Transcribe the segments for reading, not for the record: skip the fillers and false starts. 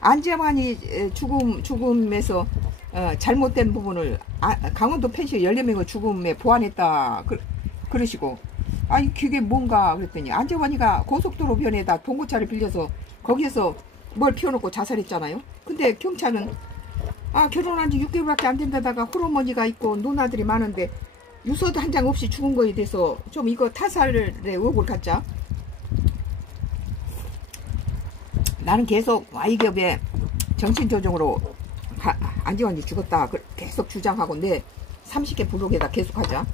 안재환이 죽음에서 잘못된 부분을 강원도 펜션 14명의 죽음에 보완했다 그러시고, 아니 그게 뭔가 그랬더니 안재환이가 고속도로 변에다 봉고차를 빌려서 거기에서 뭘 피워놓고 자살했잖아요. 근데 경찰은 결혼한 지 6개월밖에 안 된다다가 호르몬이가 있고 누나들이 많은데 유서도 한 장 없이 죽은 거에 대해서 좀 이거 타살의 의혹을 갖자. 나는 계속 Y기업에 정신조정으로 안재환이 죽었다 계속 주장하고 내 30개 블로그에다 계속하자.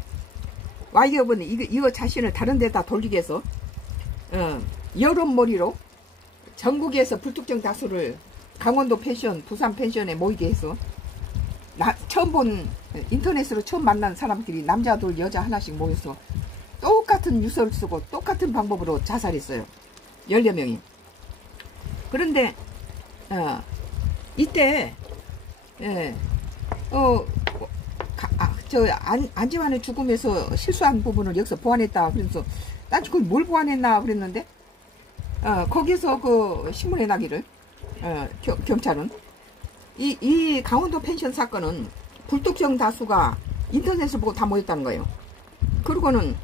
Y기업은 이거 자신을 다른 데다 돌리기 위해서 여론몰이로 전국에서 불특정 다수를 강원도 펜션, 부산 펜션에 모이게 해서 처음 본 인터넷으로 처음 만난 사람끼리 남자 둘 여자 하나씩 모여서 똑같은 유서를 쓰고 똑같은 방법으로 자살했어요. 14명이. 그런데 이때 안재환의 죽음에서 실수한 부분을 여기서 보완했다. 그래서 난 그걸 뭘 보완했나 그랬는데 거기서 그 신문에 나기를 경찰은 이 강원도 펜션 사건은 불특정 다수가 인터넷을 보고 다 모였다는 거예요. 그리고는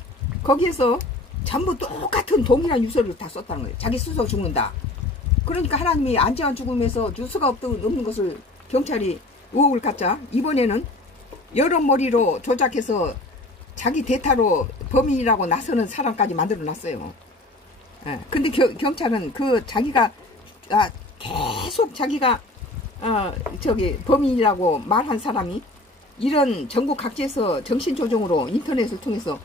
거기에서 전부 똑같은 동일한 유서를 다 썼다는 거예요. 자기 스스로 죽는다. 그러니까 하나님이 안재환 죽음에서 유서가 없는 것을 경찰이 의혹을 갖자 이번에는 여론몰이로 조작해서 자기 대타로 범인이라고 나서는 사람까지 만들어 놨어요. 근데 경찰은 자기가 계속 자기가 범인이라고 말한 사람이 이런 전국 각지에서 정신조정으로 인터넷을 통해서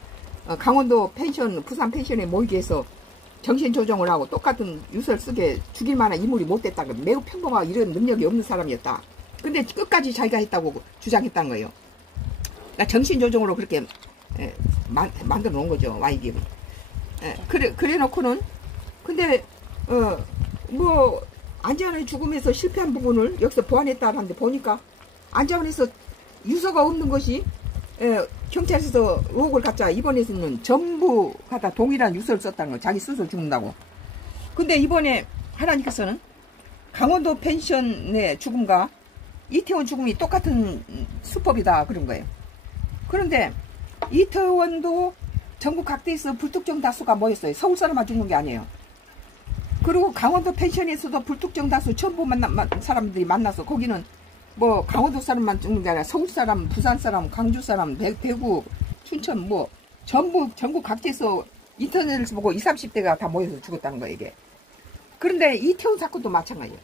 강원도 펜션, 부산 펜션에 모이게 해서 정신조정을 하고 똑같은 유서를 쓰게 죽일 만한 인물이 못 됐다. 매우 평범하고 이런 능력이 없는 사람이었다. 근데 끝까지 자기가 했다고 주장했다는 거예요. 그러니까 정신조정으로 그렇게 만들어 놓은 거죠. Y기업이. 그래 놓고는 근데 안재환의 죽음에서 실패한 부분을 여기서 보완했다는데 보니까 안재환에서 유서가 없는 것이 경찰에서 의혹을 갖자 이번에서는 전부가 다 동일한 유서를 썼다는 거. 자기 스스로 죽는다고. 근데 이번에 하나님께서는 강원도 펜션의 죽음과 이태원 죽음이 똑같은 수법이다 그런 거예요. 그런데 이태원도 전국 각지에서 불특정 다수가 모였어요. 서울 사람만 죽는 게 아니에요. 그리고 강원도 펜션에서도 불특정 다수 전부 사람들이 만나서 거기는 뭐 강원도 사람만 죽는 게 아니라 서울 사람, 부산 사람, 광주 사람, 대구, 춘천 뭐 전부 전국 각지에서 인터넷을 보고 20, 30대가 다 모여서 죽었다는 거예요 이게. 그런데 이태원 사건도 마찬가지예요.